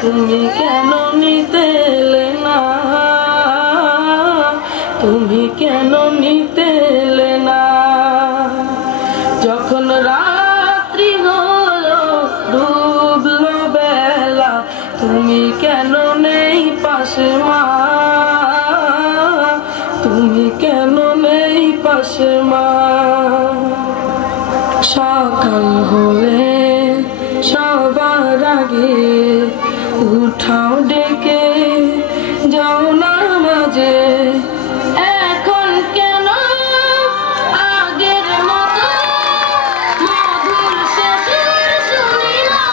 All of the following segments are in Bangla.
তুমি কেন নিতে এলে না, তুমি কেন নিতে এলে না। যখন রাত্রি হলো ডুবলো বেলা, তুমি কেন নেই পাশে মা, তুমি কেন নেই পাশে মা। সকাল হলে সবার আগে উঠাও ডেকে যাও না মাঝে, এখন কেন আগের মতো মধুর শেষের শুনি না।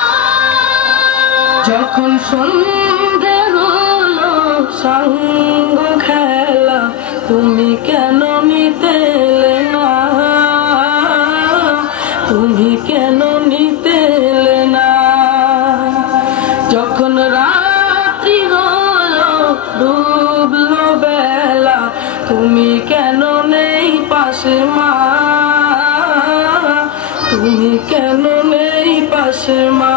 যখন সন্ধে হলো সঙ্গ খেলা, তুমি কেন নিতে এলে না, তুমি কেন নিতে এলে না। যখন রাত্রি হলো ডুবলো বেলা, তুমি কেন নেই পাশে মা, তুমি কেন নেই পাশে মা।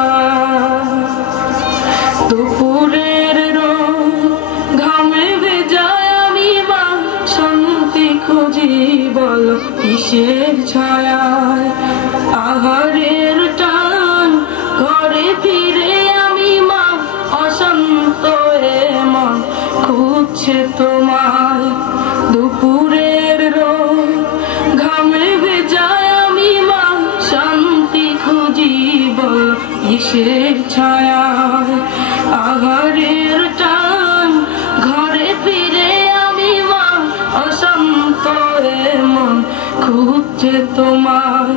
দুপুরের রোদ ঘামে ভেজায় আমি মা, শান্তি খুঁজি বলো কিসের ছায়ায়। আহারের টান ঘরে ফিরে আমি মা, অশান্ত মন খুঁজছে তোমায়। দুপুরের রোদ ঘামে ভেজায় আমি মা, শান্তি খুঁজি বল কিসের ছায়ায়। আহারের টান ঘরে ফিরে আমি মা, অশান্ত মন খুঁজছে তোমায়।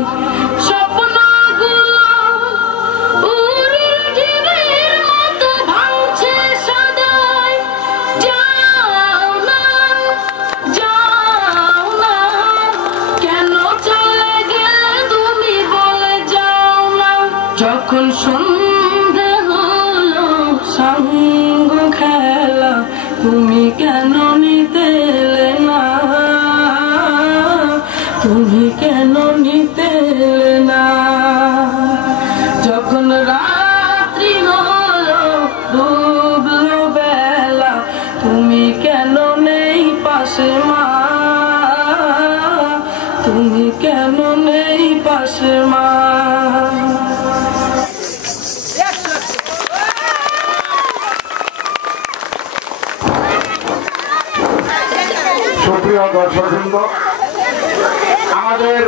যখন সন্ধে হলো সঙ্গ খেলা, তুমি কেন নিতে এলে না, তুমি কেন নিতে এলে না। যখন রাত্রি হলো ডুবলো বেলা, তুমি কেন নেই পাশে মা, তুমি কেন নেই পাশে মা। সুপ্রিয় দর্শকবৃন্দ, আমাদের